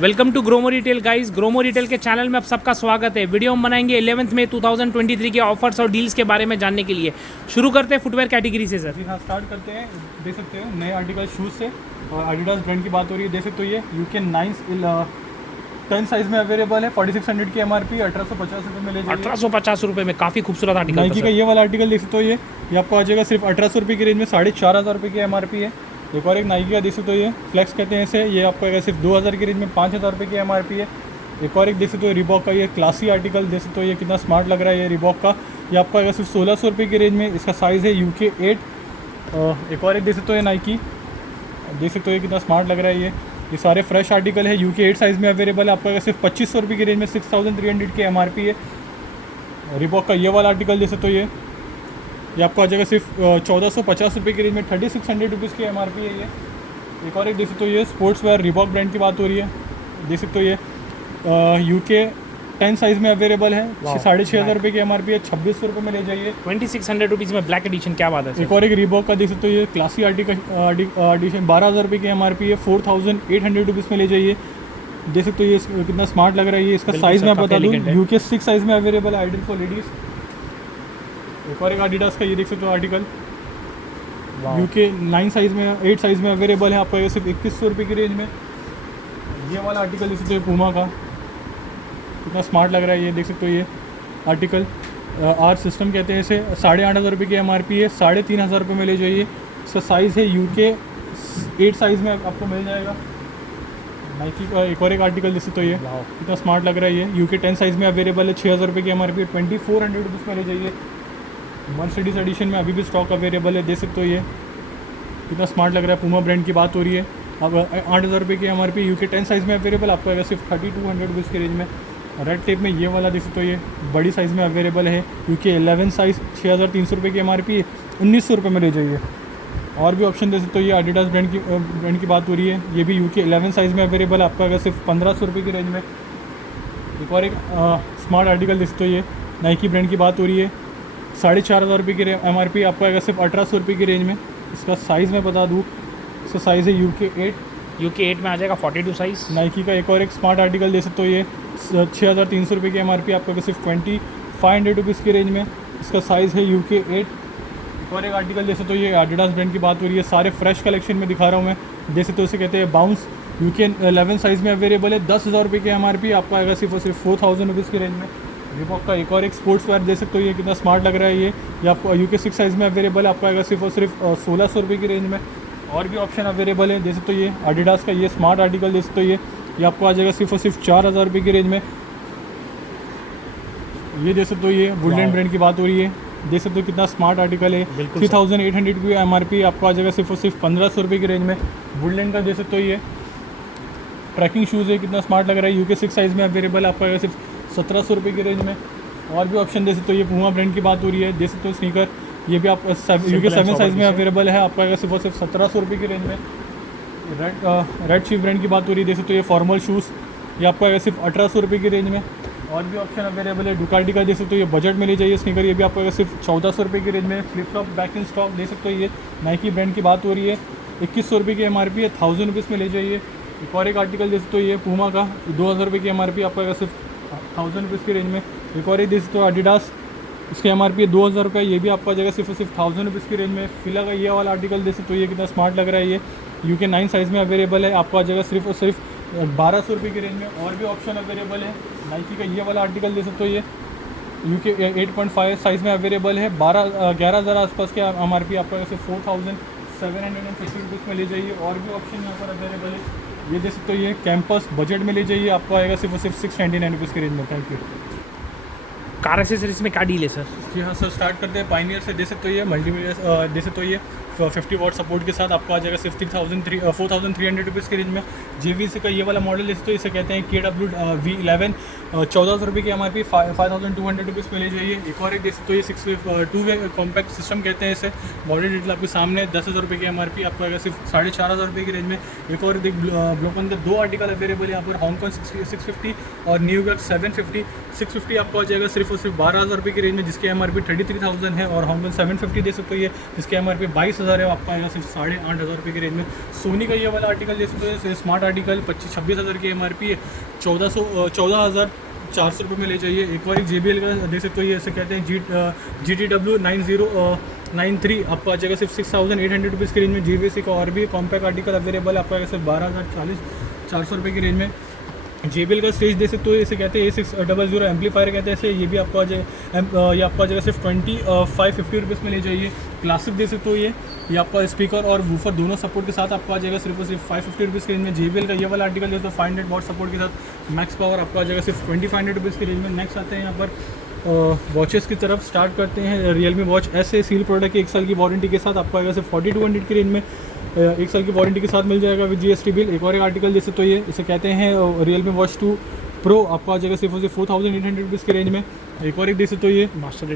Welcome to Gromo retail guys. Gromo retail के channel में आप सबका स्वागत है। वीडियो हम बनाएंगे 11 मई 2023 के ऑफर्स और डील्स के बारे में जानने के लिए। शुरू करते हैं फुटवेयर कैटेगरी से सर। जी हाँ, स्टार्ट करते हैं। देख सकते हो नए आर्टिकल शूज़ से, और एडिडास ब्रांड की बात हो रही है। देख सकते हो ये यूके 10 साइज़ में अवेलेबल है। 4600 की MRP, 1850 रुपये में ले जाइए। 1850 रुपये में काफ़ी खूबसूरत आर्टिकल। नाइकी का ये वाला आर्टिकल देख सकते हो, ये आपको आ जाएगा सिर्फ 1800 रुपये की रेंज में। 4500 रुपये की MRP है। एक और एक नाइकी का देख सकते हो, ये फ्लेक्स कहते हैं इसे। ये आपको आएगा सिर्फ 2000 की रेंज में, 5000 रुपये की MRP है। एक और एक देख सकते हो रिबॉक का, ये क्लासी आर्टिकल देख सकते हो, ये कितना स्मार्ट लग रहा है। ये रिबॉक का ये आपको आएगा सिर्फ 1600 रुपये की रेंज में। इसका साइज़ है UK 8। एक और एक देख सकते हो ये नाइकी, देख सकते हो ये कितना स्मार्ट लग रहा है। ये सारे फ्रेश आर्टिकल है। UK 8 साइज़ में अवेलेबल है। आपको आएगा सिर्फ 2500 रुपये की रेंज में। 6300 की MRP है। रिबॉक का ये वाला आर्टिकल देख सकते हो, ये आपको आ जाएगा सिर्फ 1450 रुपये की रेंज में। 3600 रुपीज़ की MRP है ये। एक और एक देख सकते हो, ये स्पोर्ट्स वेयर रिबॉक ब्रांड की बात हो रही है। देख सकते हो ये UK 10 साइज़ में अवेलेबल है। 6500 रुपये की MRP है। 2600 रुपये में ले जाइए। 2600 रुपीज़ में ब्लैक एडिशन, क्या बात है सर। एक और एक रिबॉक का देख सकते हो, ये क्लासी एडिशन 12000 रुपये की MRP है। 4800 रुपीज़ में ले जाइए। देख सकते हो ये कितना स्मार्ट लग रहा है। ये इसका साइज़ मैं बता दूँ, UK 6 साइज़ में अवेलेबल है, आइडियल फॉर लेडीज़। एक और एक एडिडास का ये देख सकते हो आर्टिकल, UK 9 साइज़ में 8 साइज़ में अवेलेबल है। आपको सिर्फ 2100 रुपये की रेंज में। ये वाला आर्टिकल देख सकते हो पूमा का, कितना स्मार्ट लग रहा है। ये देख सकते हो ये आर्टिकल आर सिस्टम कहते हैं इसे। 8500 रुपये की MRP है। 3500 रुपये में ले जाइए। इसका साइज़ है UK 8 साइज़ में आपको मिल जाएगा। नाइकी का एक और एक आर्टिकल देख सकते हो, ये कितना स्मार्ट लग रहा है। ये UK 10 साइज़ में अवेलेबल है। 6000 रुपये की MRP है। 2400 रुपीज़ में ले जाइए। मर्सिडीज एडिशन में अभी भी स्टॉक अवेलेबल है। देख सकते हो ये कितना स्मार्ट लग रहा है। पूमा ब्रांड की बात हो रही है। अब 8000 रुपये की MRP, UK 10 साइज़ में अवेलेबल आपको आएगा सिर्फ 3200 रुपीज़ की रेंज में। रेड टेप में ये वाला देख सकते हो, ये बड़ी साइज़ में अवेलेबल है। UK 11 साइज़ 6300 रुपये की MRP है। 1900 रुपये में ले जाइए। और भी ऑप्शन दे सकते हो। ये एडिडास ब्रांड की बात हो रही है। ये भी UK 11 साइज़ में अवेलेबल आपको आएगा सिर्फ 1500 रुपये की रेंज में। एक और एक स्मार्ट आर्टिकल देख सकते हो, ये नाइकी ब्रांड की बात हो रही है। 4500 रुपये की MRP आपको आएगा सिर्फ 1800 रुपये की रेंज में। इसका साइज़ मैं बता दूँ, इसका साइज़ है UK 8 में आ जाएगा 42 साइज़। नाइकी का एक और एक स्मार्ट आर्टिकल दे सकते हो, ये 6300 रुपये की MRP आपको आएगा सिर्फ 2500 रुपीज़ की रेंज में। इसका साइज़ है UK 8। एक और एक आर्टिकल दे सकते हो, ये एडिडास ब्रांड की बात हो रही है। सारे फ्रेश कलेक्शन में दिखा रहा हूँ मैं। दे सकते हो, इसे कहते हैं बाउंस। UK 11 साइज़ में अवेलेबल है। 10,000 रुपये की MRP आपको आएगा सिर्फ और सिर्फ 4000 रुपीज़ की रेंज में। रिबॉक का एक और एक स्पोर्ट्स वेयर दे सकते हो, ये कितना स्मार्ट लग रहा है। ये आपको UK 6 साइज़ में अवेलेबल है। आपको आएगा सिर्फ और सिर्फ 1600 रुपये की रेंज में। और भी ऑप्शन अवेलेबल है। दे सकते हो ये एडिडास का ये स्मार्ट आर्टिकल दे सकते हो, ये आपको आ जाएगा सिर्फ और सिर्फ 4000 रुपये की रेंज में। ये दे सकते हो, ये वुडलैंड ब्रांड की बात हो रही है। देख सकते हो कितना स्मार्ट आर्टिकल है। 3800 की MRP आपको आ जाएगा सिर्फ और सिर्फ 1500 रुपये की रेंज में। वुडलैंड का दे सकते हो, ये ट्रैकिंग शूज़ है, कितना स्मार्ट लग रहा है। UK 6 साइज़ में अवेलेबल आपको आएगा सिर्फ 1700 रुपये की रेंज में। और भी ऑप्शन दे सकते हो। ये पूमा ब्रांड की बात हो रही है। दे सकते हो स्नीकर, ये भी आप UK 7 साइज़ में अवेलेबल है। आपको आएगा सिर्फ और सिर्फ 1700 रुपये की रेंज में। रेड चीफ ब्रांड की बात हो रही है। देख सकते हो ये फॉर्मल शूज़, ये आपको आएगा सिर्फ 1800 रुपये की रेंज में। और भी ऑप्शन अवेलेबल है। डुकाटी का देख सकते हो, ये बजट में ले जाइए स्नीकर, ये भी आपको आएगा सिर्फ 1400 रुपये की रेंज में। Flip flop back in stock देख सकते हो, ये नाइकी ब्रांड की बात हो रही है। 2100 रुपये की MRP है। 1000 रुपीज़ में ले जाइए। एक और एक आर्टिकल देख सकते हो, ये पूमा का 2000 रुपये की MRP आपको आएगा सिर्फ 1000 रुपीज़ की रेंज में। एक और एक देख सकते हो एडिडास, इसकी MRP है 2000 रुपये। ये भी आपको आ जाएगा सिर्फ 1000 रुपीज़ की रेंज में। फिला का ये वाला आर्टिकल देख सकते हो, ये कितना स्मार्ट लग रहा है। ये UK 9 साइज़ में अवेलेबल है। आपको आ जाएगा सिर्फ और सिर्फ 1200 रुपये की रेंज में। और भी ऑप्शन अवेलेबल है। नाइकी का ये वाला आर्टिकल देख सकते हो, ये UK 8.5 साइज़ में अवेलेबल है। 11,000 आसपास के MRP आपको आएगा सिर्फ 4750 रुपीज़ में ले जाइए। और भी ऑप्शन यहाँ पर अवेलेबल है। ये देख सकते हो, ये कैंपस बजट में ले जाइए, आपको आएगा सिर्फ और सिर्फ 699 रुपीज़ की रेंज में। Thank you. कार एक्सेसरीज में क्या डील है सर। जी हाँ सर, स्टार्ट करते हैं पाइनियर से। दे सकते हो ये मल्टीमीडिया दे सकते हो, ये 50 वॉट सपोर्ट के साथ आपको आ जाएगा सिर्फ 4300 रुपीज़ की रेंज में। JVC का ये वाला मॉडल दे सकते हो, इसे कहते हैं KW V11। 1400 रुपये की MRP, 5200 रुपीज़ में ले जाइए। एक और एक दे सकते हो, ये 2 वे कॉम्पैक्ट सिस्टम कहते हैं इसे। मॉडल डिटेल आपके सामने। 10,000 रुपये की MRP आपको आएगा सिर्फ 4500 रुपये की रेंज में। एक और ब्लोकन के 2 आर्टिकल अवेलेबल है यहाँ पर, हांगकॉन्ग 650 और न्यूयॉर्क 750। 650 आपको आ जाएगा सिर्फ और सिर्फ 12,000 रुपये की रेंज में, जिसकी MRP 33,000 है। और हांगकॉन्ग 750 दे सकते हो, ये जिसकी MRP 22,000 10,000 है, आपको आएगा सिर्फ 8,500 रुपये की रेंज में। सोनी का ये वाला आर्टिकल देख सकते हो, स्मार्ट आर्टिकल 26,000 की MRP है, 14,400 रुपये में ले जाइए। एक और एक JBL का देख सकते हो, ये ऐसे कहते हैं GTW 9093, आपको आ जाएगा सिर्फ 6,800 रुपीज़ की रेंज में। JVC का और भी कॉम्पैक्ट आर्टिकल अवेलेबल है, आपको आएगा सिर्फ 12,400 रुपये की रेंज में। JBL का स्टेज देख सकते हो, इसे कहते हैं A600 एम्पलीफायर कहते हैं इसे, ये भी आपको आ जाएगा, ये आपको आ जाएगा सिर्फ 2550 रुपीज़ में ले जाइए। क्लासिक देख सकते हो, ये आपका स्पीकर और वूफर दोनों सपोर्ट के साथ आपको आ जाएगा सिर्फ और सिर्फ 550 रुपीज़ की रेंज में। JBL का ये वाला आर्टिकल जो है 500 वॉट सपोर्ट के साथ मैक्स पावर आपको आ जाएगा सिर्फ 2500 रुपीज़ की रेंज में। नेक्स्ट आते हैं यहाँ पर वॉचेस की तरफ, स्टार्ट करते हैं Realme वॉच ऐसे सील प्रोडक्ट की 1 साल की वारंटी के साथ आपको आएगा सिर्फ 4200 की रेंज में। 1 साल की वारंटी के साथ मिल जाएगा विद GST बिल। एक और एक आर्टिकल जैसे तो ये इसे कहते हैं Realme वॉच 2 प्रो, आपको आ जाएगा सिर्फ और सिर्फ 4800 रुपीज़ की रेंज में। एक और एक देख सकते हो, ये मास्टर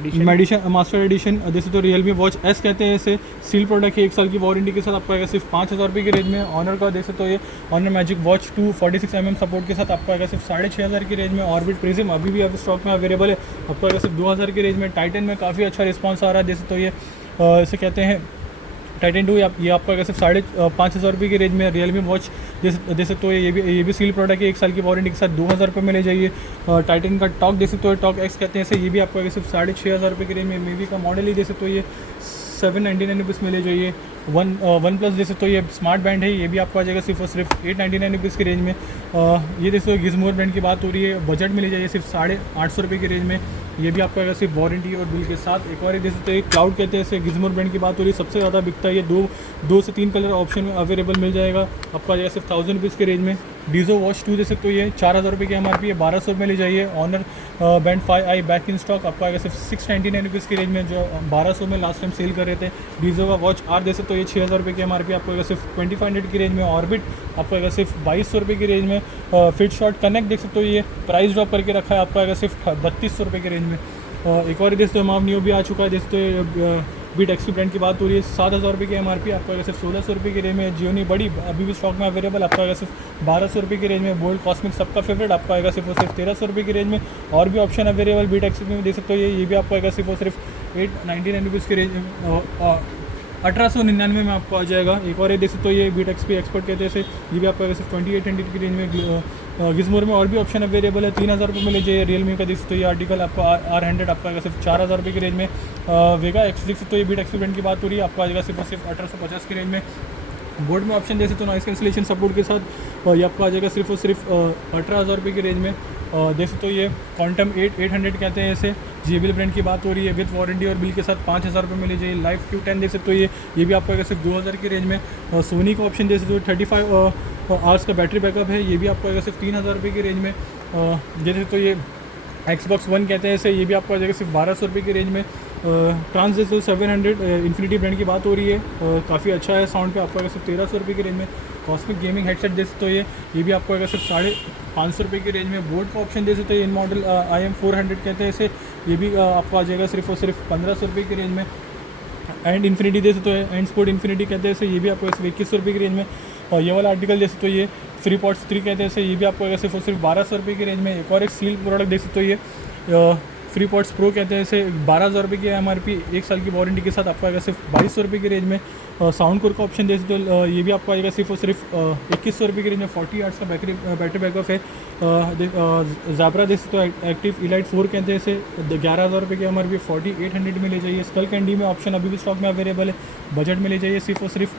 एडिशन देख सकते हो, Realme वॉच एस कहते हैं इसे, सील प्रोडक्ट है 1 साल की वारंटी के साथ आपको आएगा सिर्फ 5000 रुपये की रेंज में। ऑनर का देख सकते हो, ये honour magic watch 2 46mm support के साथ आपको आएगा सिर्फ 6500 की रेंज में। ऑर्बिट प्रिज्म अभी भी अब स्टॉक में अवेलेबल है, आपको आएगा सिर्फ 2000 की रेंज में। टाइटन में काफ़ी अच्छा रिस्पॉन्स आ रहा है, देख सकते हो, ये इसे कहते हैं टाइटन 2, ये आपको आएगा सिर्फ 5,500 रुपये की रेंज में। Realme वॉच देख सकते हो, ये भी सील प्रोडक्ट है 1 साल की वारंटी के साथ 2000 रुपये में ले जाइए। टाइटन का टॉक देख सकते हो, टॉक एक्स कहते हैं इसे, ये भी आपको आएगा सिर्फ 6500 रुपये की रेंज में। मेवी का मॉडल ही देख सकते हो, ये 799 रुपीज़ में ले जाइए। वन प्लस देख सकते हो, ये स्मार्ट बैंड है, ये भी आपको आ जाएगा सिर्फ और सिर्फ 899 रुपीज़ की रेंज में। ये देख सकते हो, गिज़मोर ब्रांड की बात हो रही है, बजट में ले जाइए सिर्फ 850 रुपये की रेंज में। ये भी आपको आएगा सिर्फ वारंटी और बिल के साथ। एक और देख सकते हो, क्लाउड कहते हैं इसे, गिज़मोर ब्रांड की बात हो रही है, सबसे ज़्यादा बिकता है ये, 2 से 3 कलर ऑप्शन में अवेलेबल मिल जाएगा, आपको आ जाएगा सिर्फ 1000 रुपीज़ की रेंज में। डीजो वॉच 2 देख सकते हो, ये 4000 रुपये की MRP है, 1200 में ले जाइए। Honor band 5i back in stock आपको आएगा सिर्फ 699 रुपीज़ की रेंज में, जो 1200 में लास्ट टाइम सेल कर रहे थे। डीजो का वॉच आर देख सकते हो, ये 6000 रुपये की MRP आपको आएगा सिर्फ 2500 की रेंज में। ऑर्बिट आपको आएगा सिर्फ 2200 रुपये की रेंज में। फिट शॉट कनेक्ट देख सकते हो, ये प्राइस ड्रॉप करके रखा है, आपको आएगा सिर्फ 3200 रुपये की रेंज में। एक और देख सकते हो, माव नियो भी आ चुका है, देख सकते हो, बीट एक्सपी ब्रांड की बात हो रही है, 7000 रुपये की MRP आपको आएगा सिर्फ 1600 रुपये की रेंज में। जियोनी बड़ी अभी भी स्टॉक में अवेलेबल, आपको आएगा सिर्फ 1200 रुपये की रेंज में। बोल्ड कॉस्मिक सबका फेवरेट आपको आएगा सिर्फ और सिर्फ 1300 रुपये की रेंज में। और भी ऑप्शन अवेलेबल बीट एक्सपी में देख सकते हो, ये भी आपको आएगा सिर्फ और सिर्फ 899 रुपीज़ की रेंज में, 1899 में आपको आ जाएगा। एक और ये देख सकते हो, ये बीट एक्सपी एक्सपर्ट कहते हैं इसे, ये भी आपको आएगा सिर्फ 2800 की रेंज में। गिज़मोर में और भी ऑप्शन अवेलेबल है, 3000 रुपये में ले जाइए। Realme का देख सकते हो, ये आर्टिकल आपको R100 आपको आएगा सिर्फ 4000 रुपये की रेंज में। वेगा एक्स देख सकते हो, ये बीट एक्सपी ब्रांड की बात हो रही है, आपको आ जाएगा सिर्फ और सिर्फ 1850 की रेंज में। बोर्ड में ऑप्शन दे सकते हो नॉइस कैंसिलेशन सपोर्ट के साथ, ये आपको आ जाएगा सिर्फ और सिर्फ 18,000 रुपये की रेंज में। देख सकते हो, ये क्वांटम 800 कहते हैं इसे, JBL ब्रांड की बात हो रही है, विद वारंटी और बिल के साथ 5000 रुपये में ले जाइए। लाइव Q10 देख सकते हो, ये भी आपको आएगा सिर्फ 2000 की रेंज में। सोनी का ऑप्शन दे सकते हो, 35 आवर्स का बैटरी बैकअप है, ये भी आपको आएगा सिर्फ 3000 रुपये की रेंज में। देख सकते हो, ये Xbox One कहते हैं इसे, ये भी आपको आ जाएगा सिर्फ 1200 रुपये की रेंज में। ट्रांस 700 इन्फिनिटी ब्रांड की बात हो रही है, काफ़ी अच्छा है साउंड पे, आपको आएगा सिर्फ 1300 रुपये की रेंज में। कॉस्मिक गेमिंग हेडसेट दे सकते हो, ये भी आपको आएगा सिर्फ 550 रुपये की रेंज में। बोर्ड का ऑप्शन दे सकते हो, इन मॉडल IM400 कहते हैं इसे, ये भी आपको आ जाएगा सिर्फ और सिर्फ 1500 रुपये की रेंज में। एंड इन्फिनिटी दे सकते हो, एंड स्पोर्ट इन्फिनिटी कहते हैं इसे, ये भी आपको सिर्फ 2100 रुपये की रेंज में। और ये वाला आर्टिकल दे सकते हो, ये FreePods 3 कहते हैं इसे, ये भी आपको आएगा सिर्फ और सिर्फ 1200 रुपये की रेंज में। एक और एक सील प्रोडक्ट देख सकते हो, ये FreePods Pro कहते हैं इसे, 12,000 रुपये की MRP, 1 साल की वारंटी के साथ आपको आएगा सिर्फ 2200 रुपये की रेंज में। साउंड कोर का ऑप्शन दे सकते हो, ये भी आपको आएगा सिर्फ और सिर्फ 2100 रुपये की रेंज में। 40 वाट्स का बैटरी बैकअप है। ज़ाब्रा दे सकते हो, एक्टिव इलाइट 4 कहते हैं इसे, 11,000 रुपये की MRP, 4800 में ले जाइए। स्कल कैंडी में ऑप्शन अभी भी स्टॉक में अवेलेबल है, बजट में ले जाइए सिर्फ और सिर्फ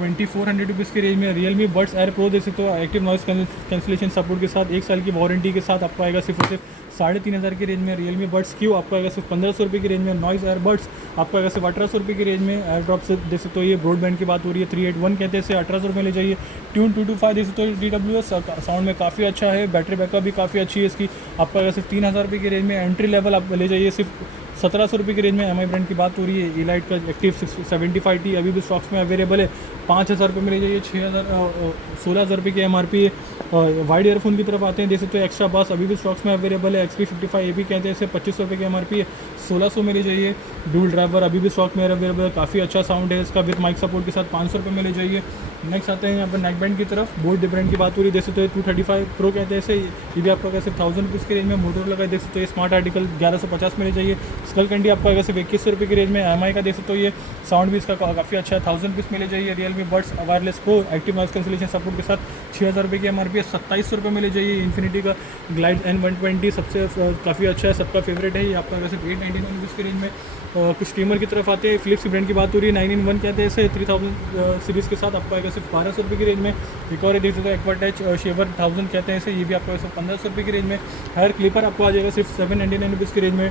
2400 रुपीज़ की रेंज में। Realme Buds Air Pro दे सकते हो, एक्टिव नॉइस कैंसिलेशन सपोर्ट के साथ, 1 साल की वारंटी के साथ आपको आएगा सिर्फ और सिर्फ 3500 की रेंज में। Realme Buds Q आपको आएगा सिर्फ 1500 रुपये की रेंज में। नॉइस एयरबड्स आपको आएगा सिर्फ 1800 रुपये की रेंज में। एयर ड्रॉप से दे सकते हो, ये ब्रॉडबैंड की बात हो रही है, 381 कहते हैं इसे, 1800 रुपये ले जाइए। ट्यून 225 दे सकते हो, DWS साउंड में काफ़ी अच्छा है, बैटरी बैकअप भी काफ़ी अच्छी है इसकी, आपको आएगा सिर्फ 3000 रुपये की रेंज में। एंट्री लेवल आप ले जाइए सिर्फ 1700 रुपये की रेंज में। MI ब्रांड की बात हो रही है, इलाइट का एक्टिव 75T अभी भी स्टॉक्स में अवेलेबल है, 5000 रुपये में ले जाइए। 16,000 रुपये की MRP है। वाइड ईयरफोन की तरफ आते हैं, देख सकते हो, एक्स्ट्रा बास अभी भी स्टॉक्स में अवेलेबल है, XP55 AB कहते हैं इसे, 2500 रुपये की MRP है, 1600 में ले जाइए। डूल ड्राइवर अभी भी स्टॉक में अवेलेबल है, काफ़ी अच्छा साउंड है इसका, विद माइक सपोर्ट के साथ 500 रुपये में ले जाइए। नेक्स्ट आते हैं यहाँ पर नेक बैंड की तरफ। बहुत डिफरेंट की बात हो रही है, देख सकते हो 235 प्रो कहते हैं इसे। ये भी आपको सिर्फ 1000 रुपीज़ की रेंज में मोटर लगा है, देख सकते हो। ये स्मार्ट आर्टिकल 1150 में ले जाइए। स्कल कैंडी आपको सिर्फ 2100 रुपये की रेंज में। MI का देख सकते हो, ये साउंड भी इसका काफ़ी अच्छा है, 1000 रुपीज़ में ले जाइए। Realme buds wireless pro active noise cancellation support के साथ 6000 रुपये की MRP है, 2700 रुपये में ले जाइए। इन्फिनिटी का ग्लाइड N120 सबसे काफ़ी अच्छा है, सबका फेवरेट है। ये आपका सिर्फ 899 रुपीज़ की रेंज में। कुछ स्टीमर की तरफ आते हैं। फिलिप्स ब्रांड की बात हो रही है, 9-in-1 कहते हैं इसे, 3000 सीरीज़ के साथ आपको आएगा सिर्फ 1200 रुपये की रेंज में। एक और देख सकते हो एक्वाटच शेवर 1000 कहते हैं इसे, ये भी आपको सिर्फ 1500 रुपये की रेंज में। हेयर क्लिपर आपको आ जाएगा सिर्फ 799 रुपीज़ की रेंज में।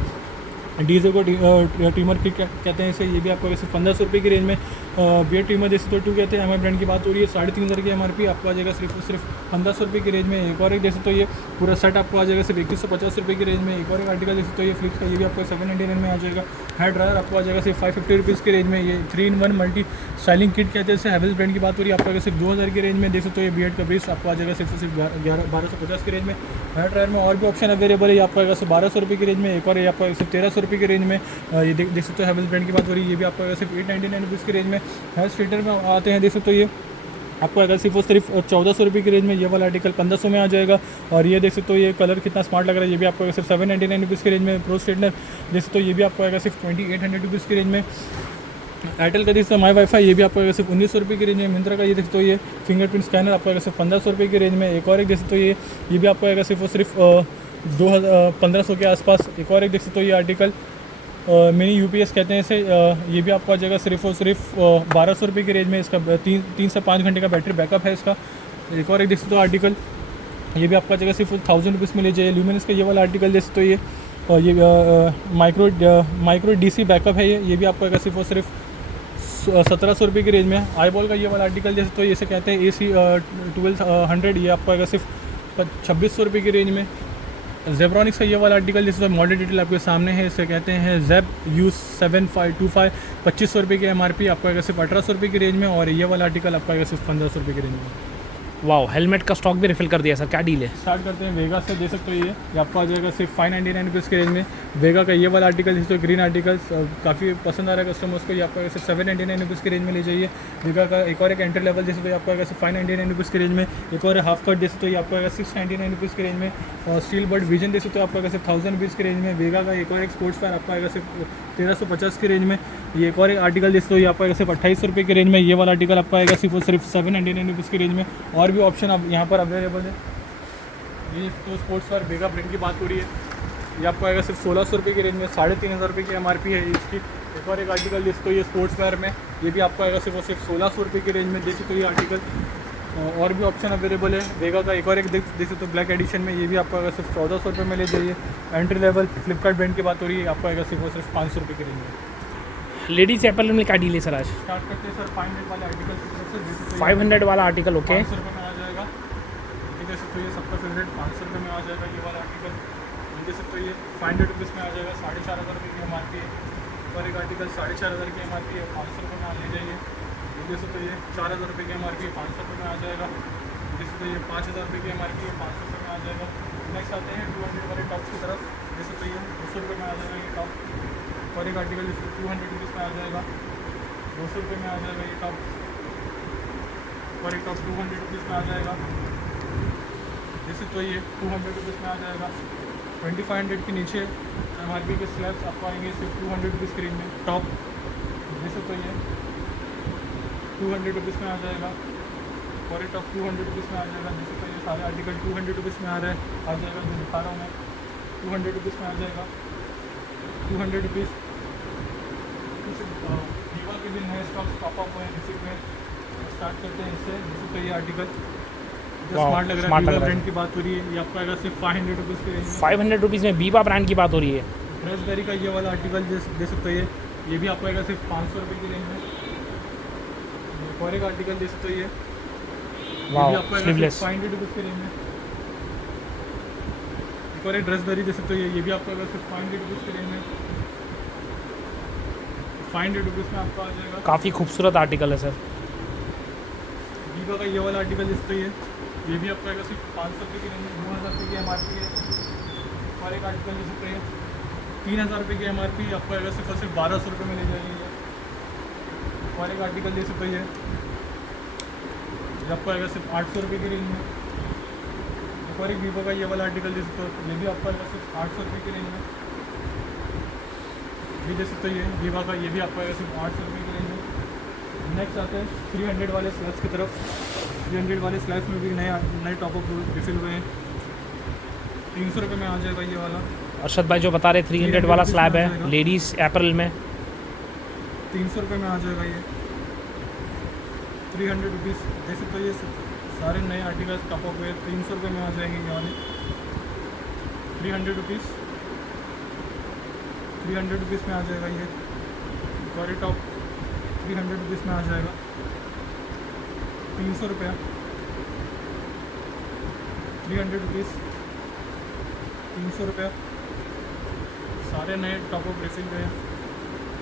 डीजो को ट्रिमर किट कहते हैं इसे, ये भी आपको सिर्फ 1500 रुपये की रेंज में। बियर्ड ट्रिमर जैसे तो 2 कहते हैं, MI ब्रांड की बात हो रही है, 3500 की MRP आपको आ जाएगा सिर्फ 1500 रुपये की रेंज में। एक और एक जैसे तो ये पूरा सेट आपको आ जाएगा सिर्फ 2150 रुपये की रेंज में। एक और एक आर्टिकल जैसे तो ये फ्लिप्स का, ये भी आपको 799 में आ जाएगा। हेयर ड्रायर आपको आ जाएगा सिर्फ 550 रुपीज़ की रेंज में। ये 3-in-1 मल्टी स्टाइलिंग किट कहते हैं इसे, हैवेल्स ब्रांड की बात हो रही है, आपको आएगा सिर्फ 2000 की रेंज में। देख सकते हो ये बियर्ड का ब्रश आपको आ जाएगा सिर्फ 1250 की रेंज में। हेयर ड्रायर में और भी ऑप्शन अवेलेबल है, ये आपको आएगा सिर्फ 1200 रुपये की रेंज में। एक और ये आपको आएगा सिर्फ 1300 रुपये की रेंज में। ये देख सकते हो हैवेल्स ब्रांड की बात हो रही है, ये भी आपको आएगा सिर्फ 899 रुपीज़ की रेंज में। हेयर स्ट्रेटनर में आते हैं, देख सकते हो ये आपको आएगा सिर्फ 1400 रुपये की रेंज में। ये वाला आर्टिकल 1500 में आ जाएगा। और ये देख सकते हो ये कलर कितना स्मार्ट लग रहा है, ये भी आपको आएगा सिर्फ 799 रुपीज़ की रेंज में। प्रो स्ट्रेटनर देख सकते हो, ये भी आपको आएगा सिर्फ 2800 रुपीज़ की रेंज में। एयरटेल का देखते माई वाईफाई, ये भी आपको आएगा सिर्फ 1900 रुपये की रेंज में। मिंत्रा का ये देखते हो ये फिंगरप्रिंट स्कैनर आपको आएगा सिर्फ 1500 रुपये की रेंज में। एक और एक देख सकते हो ये भी आपको आएगा सिर्फ 1500 के आसपास। एक और एक देख सकते हो ये आर्टिकल मिनी UPS कहते हैं इसे, ये भी आपको आ जाएगा सिर्फ 1200 रुपये की रेंज में। इसका 3 से 5 घंटे का बैटरी बैकअप है इसका। एक और एक देख सकते हो आर्टिकल, ये भी आपको आ जाएगा सिर्फ 1000 रुपीज़ में ले जाइए। ल्यूमिनस का ये वाला आर्टिकल देख सकते हो ये माइक्रो DC बैकअप है, ये भी आपको आएगा सिर्फ 1700 रुपये की रेंज में। आईबॉल का ये वाला आर्टिकल जैसे तो इसे कहते हैं AC 1200, ये आपको आएगा सिर्फ 2600 रुपये की रेंज में। जेब्रॉनिक्स का ये वाला आर्टिकल जैसे तो मॉडल डिटेल आपके सामने है, इसे कहते हैं जेब U7525, 2500 रुपये की MRP आपको आएगा सिर्फ 1800 रुपये की रेंज में। और ये वाला आर्टिकल आपको आएगा सिर्फ 1500 रुपये की रेंज में। वाओ, हेलमेट का स्टॉक भी रिफिल कर दिया सर, क्या डील है? स्टार्ट करते हैं वेगा से, देख सकते हो ये आपको आ जाएगा सिर्फ 599 रुपीज़ की रेंज में। वेगा का ये वाला आर्टिकल जिसको ग्रीन आर्टिकल्स काफ़ी पसंद आ रहा है कस्टमर्स को, ये आपको आएगा सिर्फ 799 रुपीज़ की रेंज में ले जाइए। वेगा का एक और एक एंट्री लेवल जैसे तो आपको आएगा सिर्फ 599 रुपीज़ की रेंज में। एक और हाफ कट जैसे तो ये आपको आएगा 699 रुपीज़ की रेंज में। और स्टील बर्ड विजन जैसे तो आपको आएगा सिर्फ 1000 रुपीज़ की रेंज में। वेगा का एक और एक स्पोर्ट्स फायर आपको आएगा सिर्फ 1350 की रेंज में। ये एक और एक आर्टिकल जैसे तो ये आपको आएगा सिर्फ 2800 रुपये की रेंज में। ये वाला आर्टिकल आपको आएगा सिर्फ 799 रुपीज़ की रेंज में। और भी ऑप्शन अब यहाँ पर अवेलेबल है। ये तो स्पोर्ट्स फायर वेगा ब्रांड की बात हो रही है, ये आपको आएगा सिर्फ 1600 रुपये की रेंज में, 3500 रुपये की MRP है इसकी। एक और एक आर्टिकल जिसको ये स्पोर्ट्स फायर में, ये भी आपको आएगा सिर्फ 1600 रुपये की रेंज में। देखिए तो ये आर्टिकल और भी ऑप्शन अवेलेबल है। वेगा का एक और एक देखिए तो ब्लैक एडिशन में, ये भी आपको आएगा सिर्फ 1400 रुपये में ले जाइए। एंट्री लेवल फ्लिपकार्ट ब्रांड की बात हो रही है, आपको आएगा सिर्फ 500 रुपये की रेंज में। लेडीज एप्पल में क्या डील है सर आज? स्टार्ट करते हैं सर 500 वाले आर्टिकल की तरफ से। 500 वाला आर्टिकल, ओके। 500 रुपये में आ जाएगा। जैसे तो ये सबका फेवरेट 500 रुपये में आ जाएगा ये वाला आर्टिकल। जैसे तो ये 500 रुपीज़ में आ जाएगा, 4500 रुपये की MRP है। और एक आर्टिकल 4500 की MRP है, 500 रुपये में आ ले जाइए। जैसे तो ये 4000 रुपये की MRP है, 500 रुपये में आ जाएगा। जैसे तो ये 5000 रुपये की MRP है, 500 रुपये में आ जाएगा। नेक्स्ट आते हैं 200 वाले टॉप्स की तरफ। जैसे तो ये 200 रुपये में आ जाएगा ये टॉप। और एक आर्टिकल जैसे 200 रुपीज़ में आ जाएगा, 200 रुपये में आ जाएगा ये टॉप। और एक टॉप 200 रुपीज़ में आ जाएगा। जैसे तो ये 200 रुपीज़ में आ जाएगा। 2500 के नीचे MRP के स्लैब्स आपको आएंगे सिर्फ 200 रुपीज़ की रेंज में टॉप। जैसे तो ये 200 रुपीज़ में आ जाएगा। और एक टॉप 200 रुपीज़ में आ जाएगा। जैसे तो ये सारे आर्टिकल 200 रुपीज़ में आ जाएगा, जो दिखा रहा हूँ मैं, 200 रुपीज़ में आ जाएगा। 200 रुपीज़ वीवो के भी नए स्टॉक्स पॉपअप हुए हैं इसी में। स्टार्ट करते हैं इससे। जैसे तो ये आर्टिकल स्मार्ट लग रहा है, वीवो ब्रांड की बात हो रही है, ये आपको आएगा सिर्फ 500 रुपीज़ की रेंज में। 500 रुपीज़ में वीवा ब्रांड की बात हो रही है। रेसबेरी का ये वाला आर्टिकल दे सकते हो, ये भी आपको आएगा सिर्फ 500 रुपये की रेंज में। और एक आर्टिकल दे सकते हो ये भी आपको आएगा सिर्फ 500 रुपीज़ की रेंज में। एक और एक ड्रेसबेरी दे सकते हो, ये भी आपको आएगा सिर्फ 500 रुपीज़ की रेंज में। 500 रुपीज़ में आपको आ जाएगा। काफ़ी खूबसूरत आर्टिकल है सर। वीवो का ये वाला आर्टिकल दे सकते हो, ये भी आपको आएगा सिर्फ 500 रुपये की रेंज में। 2000 रुपये की MRP है। और एक आर्टिकल दे सकते हैं 3000 रुपये की MRP आपको आएगा सिर्फ 1200 रुपये में ले जाएंगे। और एक आर्टिकल दे सकते हैं ये आपको आएगा सिर्फ 800 रुपये की रेंज में। एक और एक वीवो का ये वाला आर्टिकल दे सकते हो, ये भी आपको आएगा सिर्फ 800 रुपये की रेंज में। ये दे सकते हो, ये वीवो का ये भी आपको आएगा सिर्फ 800 रुपये की रेंज में। नेक्स्ट आते हैं 300 वाले स्लैब्स की तरफ। 300 वाले स्लैब्स में भी नए टॉपअप रिफिल हुए हैं। 300 रुपये में आ जाएगा ये वाला। अर्शद भाई जो बता रहे 300 वाला स्लैब है लेडीज़ एप्रल में, 300 रुपये में आ जाएगा ये। 300 रुपीज़ दे सकते हो, ये सारे नए आर्टिकल्स टॉपअप हुए 300 रुपये में आ जाएंगे ये वाले। 300 रुपीज़, 300 रुपीज़ में आ जाएगा ये। गॉरी टॉप 300 रुपीज़ में आ जाएगा। 300 रुपये, 300 रुपीज़, 300 रुपये। सारे नए टॉपअप रिफिल गए हैं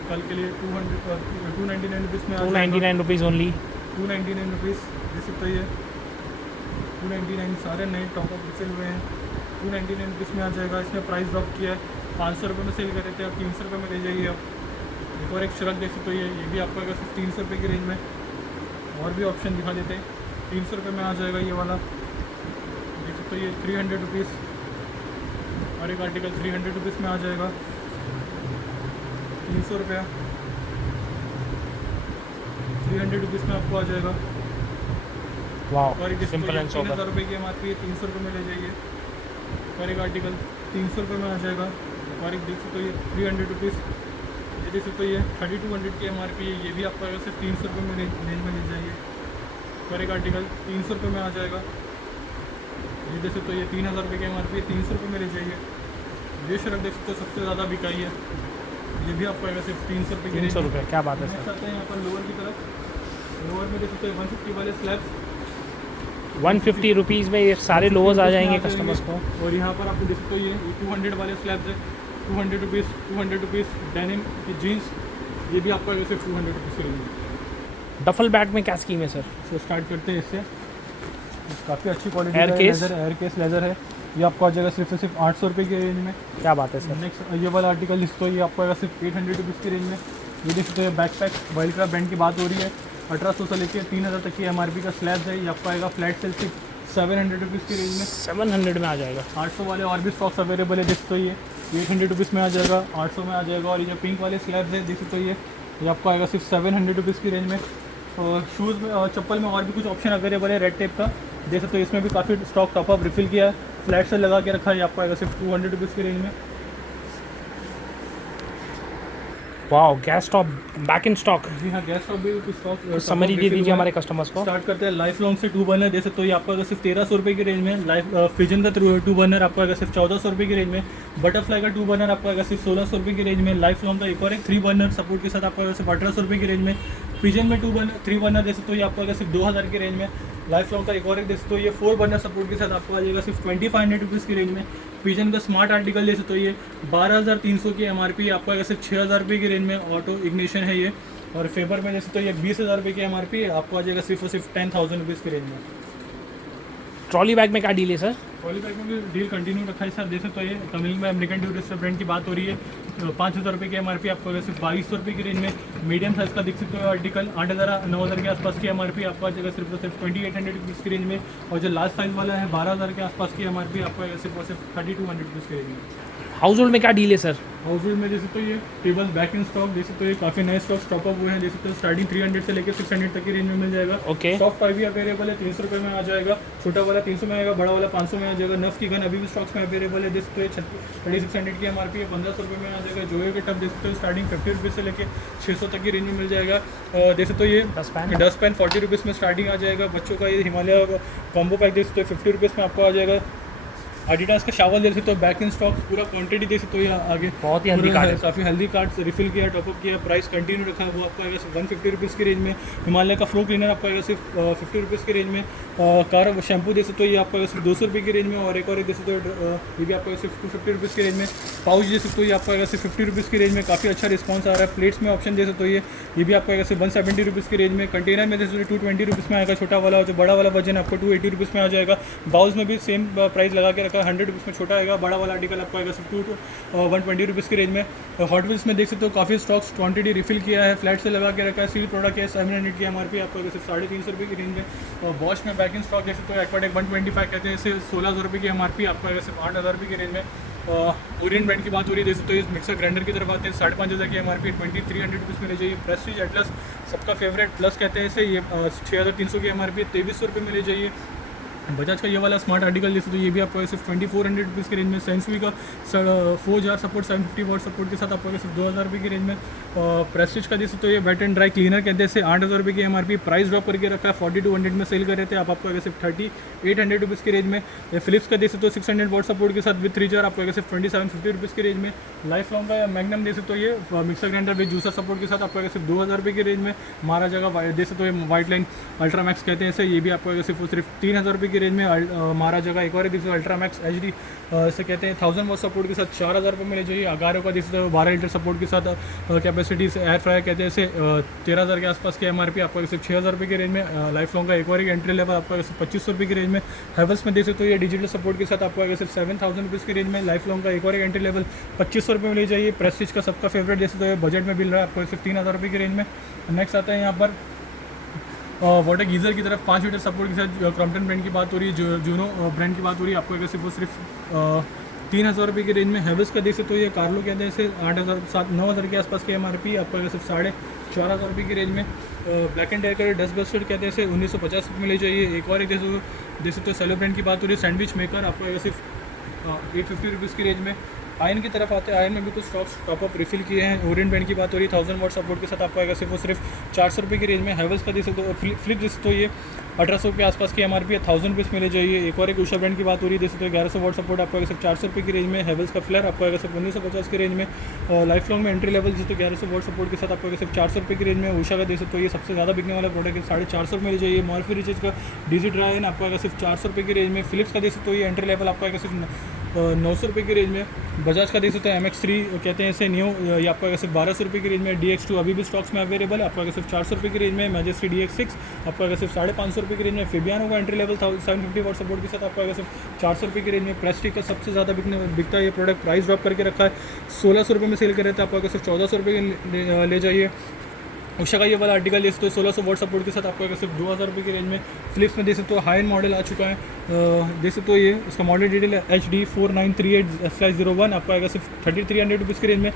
कल के लिए। 299 रुपीज़ में आ जाएगा। 299 रुपीज़ ओनली। 299 रुपीज़ दे सकते हो ये। 299 सारे नए टॉपअप रिफिल हुए हैं। 299 रुपीज़ में आ जाएगा। इसने प्राइस ड्रॉप किया है, 500 रुपये में सेल कर रहे थे, अब 300 रुपये में ले जाइए आप। एक और एक श्रग देख सकते हो, ये भी आपको आएगा सिर्फ 300 रुपये की रेंज में। और भी ऑप्शन दिखा देते हैं। 300 रुपये में आ जाएगा ये वाला, देख सकते हो ये 300 रुपीज़। और एक आर्टिकल 300 रुपीज़ में आ जाएगा। 300 रुपये, 300 रुपीज़ में आपको आ जाएगा। वाह, और एक सिंपल एंड सोबर। 3000 रुपये की MRP है, 300 रुपये में ले जाइए। और एक आर्टिकल 300 रुपये में आ जाएगा। और एक देख सकते हो ये 300 रुपीज़। ये देख सकते हो ये 3200 की MRP है, ये भी आपको आएगा सिर्फ 300 रुपये में रेंज में ले जाइए। और एक आर्टिकल 300 रुपये में आ जाएगा। ये देख सकते हो ये 3000 रुपये की MRP है, 300 रुपये में ले जाइए। ये शर्ट देख सकते हो सबसे ज़्यादा बिकाई है, ये भी आपको आएगा सिर्फ 300 रुपये की। 300 रुपये, क्या बात है नेक्स्ट सर। आते हैं यहाँ पर लोअर की तरफ। लोअर में देख सकते हो 150 वाले स्लैब्स। 150 रुपीज़ में ये सारे लोअर्स आ जाएंगे कस्टमर्स को। और यहाँ पर आपको देख सकते हो ये 200 वाले स्लैब्स है। 200 रुपीज़, 200 रुपीज़। डेनिम की जीन्स, ये भी आपको सिर्फ 200 रुपीज़ की रेंज में। डफल बैग में क्या स्कीम है सर? तो स्टार्ट करते हैं इससे। काफ़ी अच्छी क्वालिटी एयर का case? Leather, air case leather है। ये आपको आ जाएगा सिर्फ 800 रुपये की रेंज में। क्या बात है सर। नेक्स्ट ये वाला आर्टिकल इसको ये आपको आएगा सिर्फ 800 रुपीज़ की रेंज में। ये देख सकते हैं बैकपैक, वाइल्ड क्राफ्ट ब्रांड की बात हो रही है। 1800 से लेकर 3000 तक की MRP का स्लैब्स है। ये आपको आएगा फ्लैट सेल सिर्फ 700 रुपीज़ की रेंज में। 700 में आ जाएगा। 800 वाले और भी स्टॉक्स अवेलेबल है, देख सकते हो ये 800 रुपीज़ में आ जाएगा, 800 में आ जाएगा। और ये जो पिंक वाले स्लैब्स है देख सकते हो ये आपको आएगा सिर्फ 700 रुपीज़ की रेंज में। और शूज़ में और चप्पल में और भी कुछ ऑप्शन अवेलेबल है रेड टेप का, देख सकते हो। इसमें भी काफ़ी स्टॉक टॉपअप रिफिल किया है, फ्लैट से लगा के रखा है। आपको आएगा सिर्फ 200 रुपीज़ की रेंज में। Wow, gas stop back in stock. जी हाँ, गैस स्टॉप भी कुछ स्टॉक समरी दे दीजिए हमारे कस्टमर्स को। स्टार्ट करते हैं लाइफ लॉन्ग से 2 बर्नर, दे सकते हो ये आपको आएगा सिर्फ 1300 रुपये की रेंज में। लाइफ फिजन का 2 बर्नर आपको आएगा सिर्फ 1400 रुपये की रेंज में। बटरफ्लाई का 2 बर्नर आपको आएगा सिर्फ 1600 रुपये की रेंज में। लाइफ लॉन्ग का एक और एक 3 बर्नर सपोर्ट के साथ आपको आएगा सिर्फ 1800 रुपये की रेंज में। पिजन में 3 बर्नर दे सकते हो ये आपको आएगा सिर्फ 2000 की रेंज में। लाइफ लॉन्ग का एक और एक दे सकते हो ये 4 बर्नर सपोर्ट के साथ आपको आ जाएगा सिर्फ 2500 रुपीज़ की रेंज में। पिजन का स्मार्ट आर्टिकल दे सकते हो ये 12300 की MRP आपको आएगा सिर्फ 6000 रुपये की रेंज में। ऑटो इग्निशन है ये। और फेबर में दे सकते हो ये 20000 रुपये की MRP है, आपको आ जाएगा सिर्फ और सिर्फ 10,000 रुपीज़ की रेंज में। ट्रॉली बैग में क्या डील है सर? ट्रॉली बैग में भी डील कंटिन्यू रखा है सर, देख सकते हो ये तमिल में अमेरिकन टूरिस्ट ब्रांड की बात हो रही है। 5000 रुपये की MRP आपको आएगा सिर्फ 2200 रुपये की रेंज में। मीडियम साइज़ का देख सकते हो आर्टिकल 8000 9000 के आसपास की MRP आपको आ जाएगा सिर्फ और सिर्फ 2800 रुपीज़ की रेंज में। और जो लार्ज साइज़ वाला है 12000 के आसपास की MRP आपको आएगा सिर्फ और सिर्फ 3200 रुपीज़ की रेंज में। हाउस होल्ड में क्या डील है सर? हाउस होल्ड में देख सकते हो ये टेबल्स बैक इन स्टॉक, देख सकते हो ये काफ़ी नए स्टॉक स्टॉकअप हुए हैं, देख सकते हो स्टार्टिंग 300 से लेकर 600 तक की रेंज में मिल जाएगा। ओके। सॉफ्ट टॉय भी अवेलेबल है, 300 रुपये में आ जाएगा। छोटा वाला 300 में आएगा, बड़ा वाला 500 में आ जाएगा। नफ की गन अभी भी स्टॉक्स में अवेलेबल है, देख सकते हो 3600 की MRP है, 1500 रुपये में आ जाएगा। जोयो के टब देख सकते हो स्टार्टिंग 50 रुपीज़ से लेकर 600 तक की रेंज में मिल जाएगा। देख सकते हो ये डस्ट पैन 40 रुपीज़ में स्टार्टिंग आ जाएगा। बच्चों का ये हिमालय कॉम्बो पैक देख सकते हो 50 रुपीज़ में आपको आ जाएगा। एडिडास का शावल देख सकते हो बैक इन स्टॉक, पूरा क्वांटिटी देख सकते हो ये आगे बहुत ही हेल्दी कार्ड है। काफ़ी हेल्दी कार्ड रिफिल किया, टॉपअप किया, प्राइस कंटिन्यू रखा है। वो आपको आएगा सिर्फ 150 रुपीज़ की रेंज में। हिमालय का फ्लो क्लीनर आपको आएगा सिर्फ 50 रुपीज़ की रेंज में। कार शैम्पू देख सकते हो ये आपको आएगा सिर्फ 200 रुपये की रेंज में। और एक देख सकते हो ये भी आपको सिर्फ 250 रुपीज़ की रेंज में। पाउच देख सकते हो ये आपको आएगा सिर्फ 50 रुपीज़ की रेंज में। काफ़ी अच्छा रिस्पॉन्स आ रहा है। प्लेट्स में ऑप्शन दे सकते हो ये भी आपको आएगा सिर्फ 170 रुपीज़ की रेंज में। कंटेनर में देख सकते हो 220 रुपीज़ में आएगा छोटा वाला, और जो बड़ा वाला वर्जन आपको 280 रुपीज़ में आ जाएगा। बाउल्स में भी सेम प्राइस लगा के रखा रखा है, 100 रुपीज़ में छोटा आएगा। बड़ा वाला आर्टिकल आपको आएगा सिर्फ 120 रुपीज़ की रेंज में। हॉट व्हील्स में देख सकते हो काफ़ी स्टॉक्स क्वांटिटी रिफिल किया है, फ्लैट से लगा के रखा है। सील प्रोडक्ट है, 700 की MRP आपको आएगा सिर्फ 350 रुपये की रेंज में। और बॉश में बैक इन स्टॉक देख सकते हो, एक्वाटेक 125 कहते हैं इसे, 1600 रुपये की MRP आपको आएगा सिर्फ 8000 रुपये की रेंज में। ओरियन ब्रांड की बात हो रही है, देख सकते हो इस मिक्सर ग्राइंडर की तरफ आते हैं, 5500 की MRP 2300 रुपीज़ में ले जाइए। प्रेस्टीज एटलस सबका फेवरेट प्लस कहते हैं इसे, ये 6300 की MRP 2300 रुपये में ले जाइए। बजाज का ये वाला स्मार्ट आर्टिकल जैसे तो ये भी आपको सिर्फ 2400 रुपीज़ की रेंज में। सेंसवी का 4000 सपोर्ट 750 वॉट सपोर्ट के साथ आपको सिर्फ 2000 रुपये की रेंज में। प्रेस्टीज का जैसे तो ये वेट एंड ड्राई क्लीनर कहते हैं इसे, 8000 रुपये की MRP, प्राइस ड्रॉप करके रखा है, 4200 में सेल कर रहे थे, आप आपको सिर्फ 3800 रुपीज़ की रेंज में। फिलिप्स का जैसे तो 600 वॉट सपोर्ट के साथ विद 3 जार आपको सिर्फ 2750 रुपीज़ की रेंज में। लाइफ लॉन्ग का मैग्नम जैसे तो ये mixer grinder with juicer support के साथ आपको सिर्फ 2000 रुपये की रेंज में। महाराजा का जैसे तो ये वाइट लाइन अल्ट्रा मैक्स कहते हैं इसे, ये भी आपको सिर्फ 3000 रुपये की रेंज में। महाराजा का एक और दिखा अल्ट्रा मैक्स HD इसे कहते हैं, 1000 वॉट सपोर्ट के साथ 4000 रुपये में ले जाइए। अगारो का जैसे 12 लीटर सपोर्ट के साथ कैपेसिटी एयर फ्रायर कहते हैं इसे, 13000 के आसपास की MRP आपको सिर्फ 6000 रुपये की रेंज में। लाइफ लॉन्ग का एक और एंट्री लेवल आपको सिर्फ 2500 रुपये की रेंज में। हैवेल्स में देखे तो ये डिजिटल सपोर्ट के साथ आपको सिर्फ 7000 रुपीज़ की रेंज में। लाइफ लॉन्ग का एक और एंट्री लेवल 2500 रुपये में ले जाइए। प्रेस्टीज का सबका फेवरेट जैसे तो ये बजट में मिल रहा है आपको सिर्फ 3000 रुपये की रेंज में। नेक्स्ट आता है यहाँ पर वाटर गीज़र की तरफ, 5 लीटर सपोर्ट के साथ क्रॉम्पटन ब्रांड की बात हो रही है, जूनो ब्रांड की बात हो रही है, आपको सिर्फ 3000 रुपये की रेंज में। हैवेल्स का देख सकते हो ये कार्लो कहते हैं इसे, 9000 के आसपास की MRP आपको सिर्फ 4500 रुपये की रेंज में। Black and decker dust buster कहते हैं इसे, 1950 रुपये में ले जाइए। एक और एक देख सकते हो सेलो ब्रांड की बात हो रही है, सैंडविच मेकर आपको सिर्फ 850 रुपीज़ की रेंज में। आयन की तरफ आते हैं, आयन में भी कुछ स्टॉक्स टॉपअप रिफिल किए हैं। ओरियन ब्रांड की बात हो रही है, 1000 वॉट सपोर्ट के साथ आपको आएगा सिर्फ 400 रुपये की रेंज में। हैवेल्स का देख सकते हो, फ्लिप जिस तो ये 1800 के आसपास की MRP है, 1000 रुपीज़ में ले जाइए। एक और एक उषा ब्रांड की बात हो रही है, देख सकते हो 1100 वॉट सपोर्ट आपको आएगा सिर्फ 400 रुपये की रेंज में। हैवेल्स का फ्लेयर आपको आएगा सिर्फ 1950 की रेंज में। लाइफ लॉन्ग में एंट्री लेवल जिस तो 1100 वॉट सपोर्ट के साथ आपको आएगा सिर्फ 400 रुपये की रेंज में। उषा का देख सकते हो ये सबसे ज़्यादा बिकने वाला प्रोडक्ट है, 450 में ले जाइए। मॉर्फी रिचेज का डिजिट ड्राइन आपको आएगा सिर्फ 400 रुपये की रेंज में। फिलिप्स का देख सकते हो ये एंट्री लेवल आपको आएगा सिर्फ 900 रुपये की रेंज में। बजाज का देख सकते हैं MX3 कहते हैं इसे, न्यू ये आपको सिर्फ 1200 रुपये की रेंज में। DX2 अभी भी स्टॉक्स में अवेलेबल है, आपको सिर्फ 400 रुपये की रेंज में। मैजेस्टी DX6 आपको सिर्फ 550 रुपये की रेंज में। फिबियानो का एंट्री लेवल 750 वॉट सपोर्ट के साथ आपको सिर्फ 400 रुपये की रेंज में। प्रेस्टीज का सबसे ज़्यादा बिकता है ये प्रोडक्ट, प्राइस ड्रॉप करके रखा है, 1600 रुपये में सेल कर रहे थे, आपको सिर्फ 1400 रुपये ले जाइए। उषा का ये वाला आर्टिकल देख सकते हो 1600 वॉट सपोर्ट के साथ आपको सिर्फ 2000 रुपये की रेंज में। फिलिप्स में देख सकते हो हाई एंड मॉडल आ चुका है, देख सकते हो ये इसका मॉडल डिटेल है HD 4938/01 आपको आएगा सिर्फ 3300 रुपीज़ की रेंज में।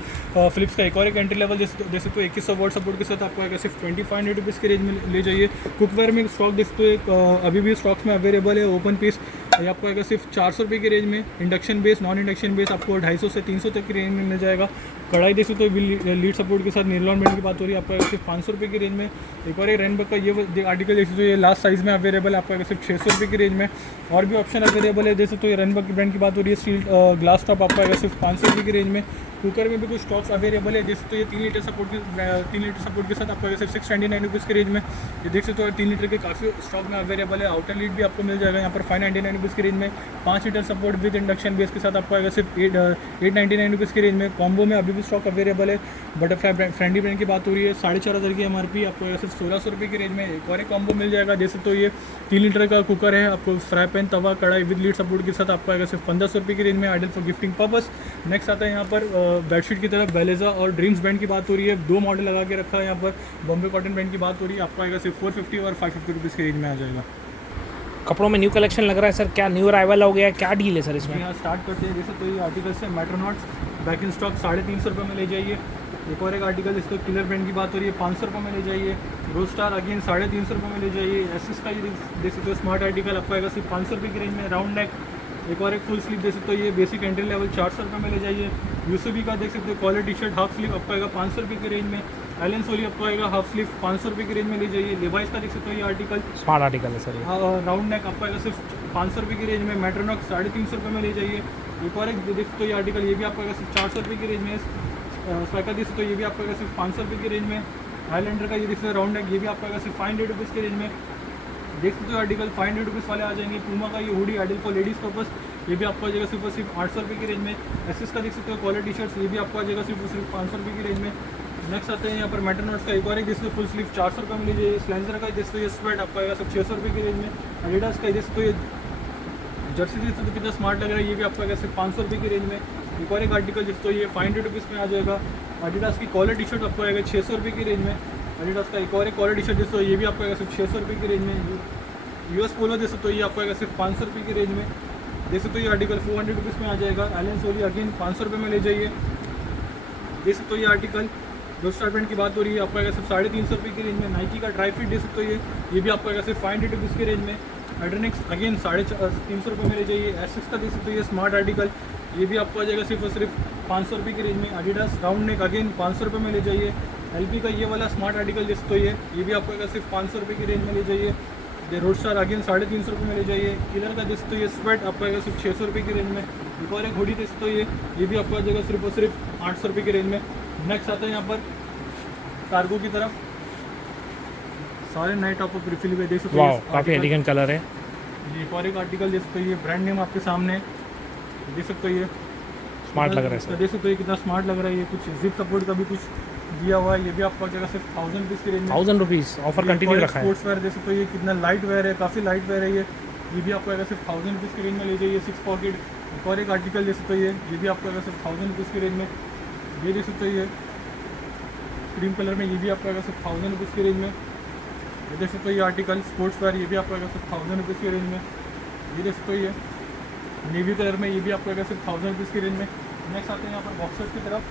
फिलिप्स का एक और एक एंट्री लेवल देख सकते हो 2100 वॉट सपोर्ट के साथ आपको आएगा सिर्फ 2500 रुपीज़ की रेंज में ले जाइए। कुकवेयर में स्टॉक देख सकते हो अभी भी स्टॉक्स में अवेलेबल है, ओपन पीस ये आपको आएगा सिर्फ 400 रुपये की रेंज में। Induction base non induction base आपको 250 से 300 तक की रेंज में मिल जाएगा। कढ़ाई देख सकते हो लीड सपोर्ट के साथ नीलॉन ब्रांड की बात हो रही है, आपको आएगा सिर्फ 500 रुपये की रेंज में। एक और रेनबर्ग का ये आर्टिकल देख सकते हो ये लास्ट साइज़ में अवेलेबल है, आपको आएगा सिर्फ 600 रुपये की रेंज में। और भी ऑप्शन अवेलेबल है, देख सकते हो रेनबर्ग की ब्रांड की बात हो रही है, स्टील ग्लास टॉप आपको आएगा सिर्फ 500 रुपये की रेंज में। कुकर में भी कुछ स्टॉक्स अवेलेबल है, देख सकते हो ये 3 लीटर सपोर्ट के साथ आपको आएगा सिर्फ 699 रुपीज़ की रेंज में। ये देख सकते हो 3 लीटर के काफ़ी स्टॉक में अवेलेबल है। आउटर लीड भी आपको मिल जाएगा यहाँ पर 599 रुपीज़ की रेंज में। 5 litre support with induction base के साथ आपको आएगा सिर्फ 899 रुपीज़ की रेंज में। कॉम्बो में अभी भी स्टॉक अवेलेबल है। बटरफ्लाई फ्रेंडी ब्रांड की बात हो रही है, 4500 की MRP आपको आएगा सिर्फ 1600 रुपये की रेंज में। एक और एक कॉम्बो मिल जाएगा, देख सकते हो ये 3 लीटर का कुकर है, आपको फ्राई पैन तवा कढ़ाई विद लीड सपोर्ट के साथ आपको आएगा सिर्फ 1500 रुपये की रेंज में, ideal for gifting purpose. Next आता है यहाँ पर बेडशीट की तरफ, बेलेजा और ड्रीम्स ब्रांड की बात हो रही है, 2 मॉडल लगा के रखा है यहाँ पर। बॉम्बे कॉटन ब्रांड की बात हो रही है, आपको आएगा सिर्फ 450 और 550 रुपीज़ की रेंज में आ जाएगा। कपड़ों में न्यू कलेक्शन लग रहा है सर, क्या न्यू अराइवल हो गया है, क्या डील है सर इसमें? यहाँ स्टार्ट करते हैं, जैसे तो ये आर्टिकल से मेट्रोनॉट्स बैक इन स्टॉक 350 रुपये में ले जाइए। एक और एक आर्टिकल इसको किलर ब्रांड की बात हो रही है, 500 रुपये में ले जाइए। रोज स्टार अगेन 350 रुपये में ले जाइए। एसिस का ये देख सकते हो स्मार्ट आर्टिकल आपको आएगा सिर्फ 500 रुपये की रेंज में। राउंड नेक एक और एक फुल स्लीव देख सकते हो, ये बेसिक एंट्री लेवल 400 रुपये में ले जाइए। यूसुबी का देख सकते हो collar T shirt half sleeve आपको आएगा 500 रुपये की रेंज में। एलन सोली आपको आएगा हाफ स्लीव 500 रुपये की रेंज में ले जाइए। लेवाइस का देख सकते हो ये आर्टिकल स्मार्ट आर्टिकल है सर, राउंड नेक आपको आएगा सिर्फ 500 रुपये की रेंज में। मेट्रोनॉक्स 350 रुपये में ले जाइए। एक और एक देख सकते हो ये आर्टिकल, ये भी आपको आएगा सिर्फ 400 रुपये की रेंज में। स्पाइकर देख सकते हो ये भी आपको आएगा सिर्फ 500 रुपये की रेंज में। हाईलैंडर का ये देख सकते हो राउंड नेक, ये भी आपको आएगा सिर्फ 500 रुपीज़ की रेंज में। देख सकते हो आर्टिकल 500 रुपीज़ वाले आ जाएंगे। पूमा का ये hoodie ideal for ladies purpose, ये भी आपको आ जाएगा सिर्फ 800 रुपये की रेंज में। एसिस का देख सकते हो कॉलर टी शर्ट्स, ये भी आपको आ जाएगा सिर्फ 500 रुपये की रेंज में। नेक्स्ट आते हैं यहाँ पर मेट्रोनॉट्स का एक और एक जिसको फुल स्लीव 400 रुपये में लीजिए। स्लेंजर का जिसको ये स्वेट आपको आएगा सिर्फ 600 रुपये की रेंज में। एडिडास का जिसको ये जर्सी देख सकते हो कितना स्मार्ट लग रहा है, ये भी आपको आएगा सिर्फ 500 रुपये की रेंज में। एक और एक आर्टिकल जिसको ये 500 रुपीज़ में आ जाएगा। एडिडास की कॉलर टी शर्ट आपको आएगा 600 रुपये की रेंज में। एडिडास का एक और एक कॉलर टी शर्ट जिसको ये भी आपको आएगा सिर्फ 600 रुपये की रेंज में। US पोलो देख सकते हो ये आपको आएगा सिर्फ 500 रुपये की रेंज में। देख सकते हो ये आर्टिकल 400 रुपीज़ में आ जाएगा। एलन सोली अगेन 500 रुपये में ले जाइए। देख सकते हो ये आर्टिकल रोस्टर ब्रांड की बात हो रही है, आपको आएगा सिर्फ 350 रुपये की रेंज में। नाइकी का ड्राई फिट देख सकते हो ये भी आपको आएगा सिर्फ 500 रुपीज़ की रेंज में। एड्रेनिक्स अगेन 350 रुपये में ले जाइए। एसिक्स का देख सकते हो ये स्मार्ट आर्टिकल, ये भी आपको आ जाएगा सिर्फ और सिर्फ 500 रुपये की रेंज में। एडिडास राउंड नेक अगेन 500 रुपये में ले जाइए। LP का ये वाला स्मार्ट आर्टिकल देख सकते हो ये भी आपको आएगा सिर्फ 500 रुपये की रेंज में ले जाइए। रोडस्टार अगेन 350 रुपये में ले जाइए। किलर का देख सकते हो ये स्वेट आपको आएगा सिर्फ 600 रुपये की रेंज में। एक और एक हुडी देख सकते हो ये भी आपको आ जाएगा सिर्फ और सिर्फ 800 रुपये की रेंज में। नेक्स्ट आता है यहाँ पर कार्गो की तरफ, सारे नाइट ऑफ रिफिल पे देख सकते हो, काफ़ी एलिगेंट कलर है। ये एक और एक आर्टिकल देख सकते हो ये ब्रांड नेम आपके सामने देख सकते हो, ये स्मार्ट लग रहा है। देख सकते हो कितना स्मार्ट लग रहा है। ये कुछ जिप सपोर्ट का भी कुछ दिया हुआ है, ये भी आपको आ जाएगा सिर्फ 1000 रुपीज़ की रेंज में। 1000 रुपीज़ ऑफर कंटिन्यू रखा है। स्पोर्ट्स वेयर देख सकते हो ये कितना लाइट वेयर है, काफ़ी लाइट वेयर है। ये भी आपको आएगा सिर्फ 1000 रुपीज़ की रेंज में ले जाइए। 6 पॉकेट एक और एक आर्टिकल देख सकते हो ये भी आपको आएगा सिर्फ 1000 रुपीज़ की रेंज में। ये देख सकते हो ये क्रीम कलर में, ये भी आपको आएगा सिर्फ 1000 रुपीज़ की रेंज में। ये देख सकते हो ये आर्टिकल स्पोर्ट्स वेयर, ये भी आपको आएगा सिर्फ 1000 रुपीज़ की रेंज में। ये देख सकते हो ये नेवी कलर में, ये भी आपको आएगा सिर्फ 1000 रुपीज़ की रेंज में। नेक्स्ट आते हैं यहाँ पर बॉक्सर्स की तरफ,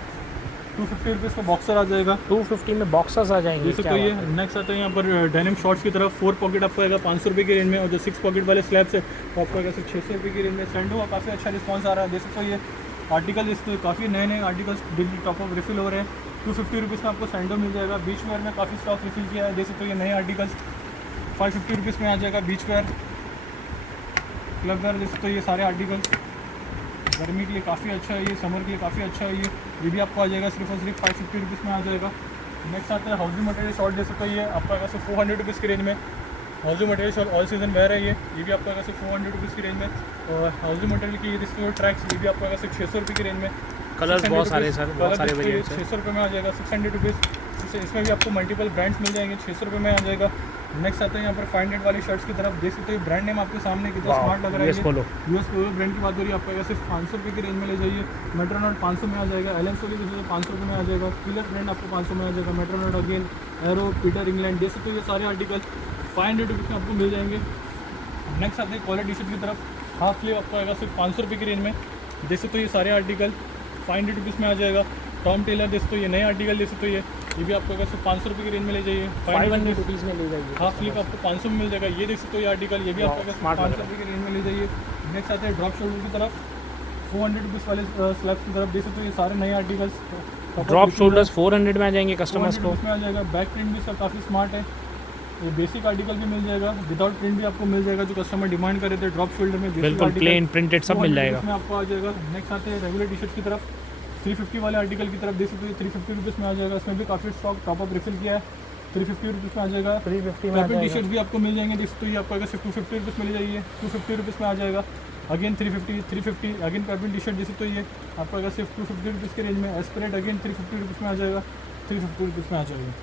250 रुपीज़ का बॉक्सर आ जाएगा। 250 में बॉक्सर्स आ जाएंगे। देख सकते हो ये। नेक्स्ट आता है यहाँ पर डेनिम शॉर्ट्स की तरफ, 4 पॉकेट आपको आएगा 500 रुपये की रेंज में। और जो 6 पॉकेट वाले स्लैब्स है वो आपको आएगा सिर्फ 600 रुपये की रेंज में। सैंडो का काफ़ी अच्छा रिस्पॉन्स आ रहा है। देख सकते हो ये आर्टिकल, इस काफ़ी नए नए articles daily top of refill हो रहे हैं। 250 रुपीज़ में आपको सैंडो मिल जाएगा। बीच वेयर में काफ़ी स्टॉक रिफिल किया है, देख सकते हो ये नए आर्टिकल्स 550 रुपीज़ में आ जाएगा। बीच वेयर, क्लब वेयर देख सकते हो ये सारे आर्टिकल्स गर्मी के लिए काफ़ी अच्छा है, ये समर के लिए काफ़ी अच्छा है। ये भी आपको आ जाएगा सिर्फ और सिर्फ 550 रुपीज़ में आ जाएगा। नेक्स्ट आता है हाउसिंग मटेरियल शॉर्ट देख सकते हो ये आपको आएगा सिर्फ 400 रुपीज़ की रेंज में। Housing material short all season wear है ये भी आपको आएगा सिर्फ 400 रुपीज़ की रेंज में। और हाउसिंग मटेरियल की ये ट्रैक्स ये भी आपको आएगा सिर्फ 600 रुपये की रेंज में। कलर्स बहुत सारे सर, बहुत सारे वेरिएंट्स हैं। 600 रुपये में आ जाएगा 600 रुपीज़। इसमें भी आपको मल्टीपल ब्रांड्स मिल जाएंगे, 600 रुपये में आ जाएगा। नेक्स्ट आता है यहाँ पर 500 वाली शर्ट्स की तरफ, देख सकते हो ब्रांड नेम आपके सामने कितना स्मार्ट लग रहा है। US पोलो ब्रांड की बात हो रही है, आपको आएगा सिर्फ 500 रुपये की रेंज में ले जाइए। मेट्रोनॉट 500 में आ जाएगा। एलन सोली 500 रुपये में आ जाएगा। किलर ब्रांड आपको 500 में आ जाएगा। मेट्रोनॉट अगेन, एरो, पीटर इंग्लैंड, देख सकते हो ये सारे आर्टिकल 500 रुपीज़ में आपको मिल जाएंगे। नेक्स्ट आते हैं कॉलर टी शर्ट की तरफ, हाफ स्लीव आपको आएगा सिर्फ 500 रुपये की रेंज में। देख सकते हो ये सारे आर्टिकल 500 रुपीज़ में आ जाएगा। टॉम टेलर देख सकते हो ये नए आर्टिकल देख सकते हो ये भी आपको अगर सिर्फ 500 रुपये की रेंज में ले जाइए। 500 रुपीज़ में ले जाइए। हाफ स्लीव आपको 500 में मिल जाएगा। ये देख सकते हो ये आर्टिकल, ये भी आपको अगर 500 रुपये की रेंज में ले जाइए। नेक्स्ट आते हैं ड्रॉप शोल्डर की तरफ, 400 रुपीज़ वाले स्लैब्स की तरफ, देख सकते हो ये सारे नए आर्टिकल्स। ड्रॉप शोल्डर्स 400 में आ जाएंगे कस्टमर्स को। में आ जाएगा। बैक प्रिंट भी सब काफ़ी स्मार्ट है। ये बेसिक आर्टिकल भी मिल जाएगा, विदाउट प्रिंट भी आपको मिल जाएगा, जो कस्टमर डिमांड कर रहे थे। ड्रॉप शोल्डर में बिल्कुल प्लेन प्रिंटेड सब मिल जाएगा, इसमें आपको आ जाएगा। नेक्स्ट आते हैं रेगुलर टी शर्ट की तरफ, 350 वाले आर्टिकल की तरफ, देख सकते हो 350 रुपीज़ में आ जाएगा। इसमें भी काफ़ी स्टॉक टॉप अप रिफिल किया है, 350 रुपीज़ में आ जाएगा। 350 में टी शर्ट भी आपको मिल जाएंगे, देख सकते हो ये आपको अगर सिर्फ 250 रुपीज़ में ले जाइए। 250 रुपीज़ में आ जाएगा। Again 350 again piping T shirt देख सकते हो ये आपको अगर सिर्फ 250 रुपीज़ के रेंज में। एस्पिरेट अगेन 350 रुपीज़ में आ जाएगा। 350 रुपीज़ में आ जाएगा।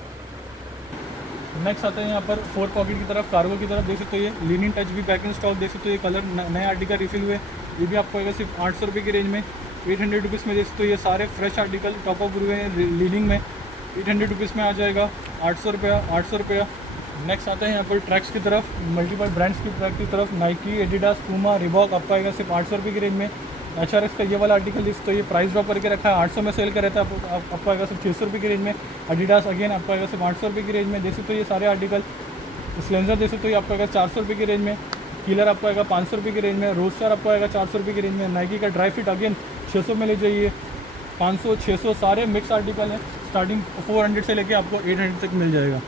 नेक्स्ट आता है यहाँ पर 4 पॉकेट की तरफ, कार्गो की तरफ, देख सकते हो ये लिनिन टच भी पैकिंग स्टॉक, देख सकते हो ये कलर नए आर्टिकल रिफिल हुए, ये भी आपको अगर सिर्फ 800 रुपये की रेंज में। 800 रुपीज़ में देख सकते हो ये सारे फ्रेश आर्टिकल टॉप अप हुए हैं लिनिन में। 800 रुपीज़ में आ जाएगा। 800 रुपया। नेक्स्ट आता है यहाँ पर ट्रैक्स की तरफ, मल्टीपल ब्रांड्स की ट्रैक की तरफ, नाइकी, एडिडास, पूमा, रिबॉक, आपको आएगा सिर्फ 800 रुपये की रेंज में। HRX का ये वाला आर्टिकल जिस तो ये प्राइस ड्रॉप करके रखा है, 800 में सेल कर रहा था, आपको आएगा सिर्फ 600 रुपये की रेंज में। एडिडास अगेन आपको आएगा सिर्फ 800 रुपये की रेंज में। देख सकते हो ये सारे आर्टिकल। स्लेंजर देख सकते हो ये आपको आएगा 400 रुपये की रेंज में। किलर आपको आएगा 500 रुपये की रेंज में। रोस्टर आपको आएगा 400 रुपये की रेंज में। नाइकी का ड्राई फिट अगेन 600 में ले जाइए। 500, 600 सारे मिक्स आर्टिकल हैं। स्टार्टिंग 400 से लेके आपको 800 तक मिल जाएगा।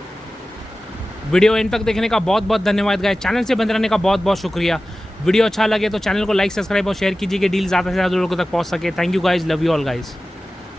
वीडियो एंड तक देखने का बहुत बहुत धन्यवाद गाइस। चैनल से बंद रहने का बहुत बहुत शुक्रिया। वीडियो अच्छा लगे तो चैनल को लाइक, सब्सक्राइब और शेयर कीजिए कि डील ज़्यादा से ज़्यादा लोगों तक पहुंच सके। Thank you guys, love you all guys.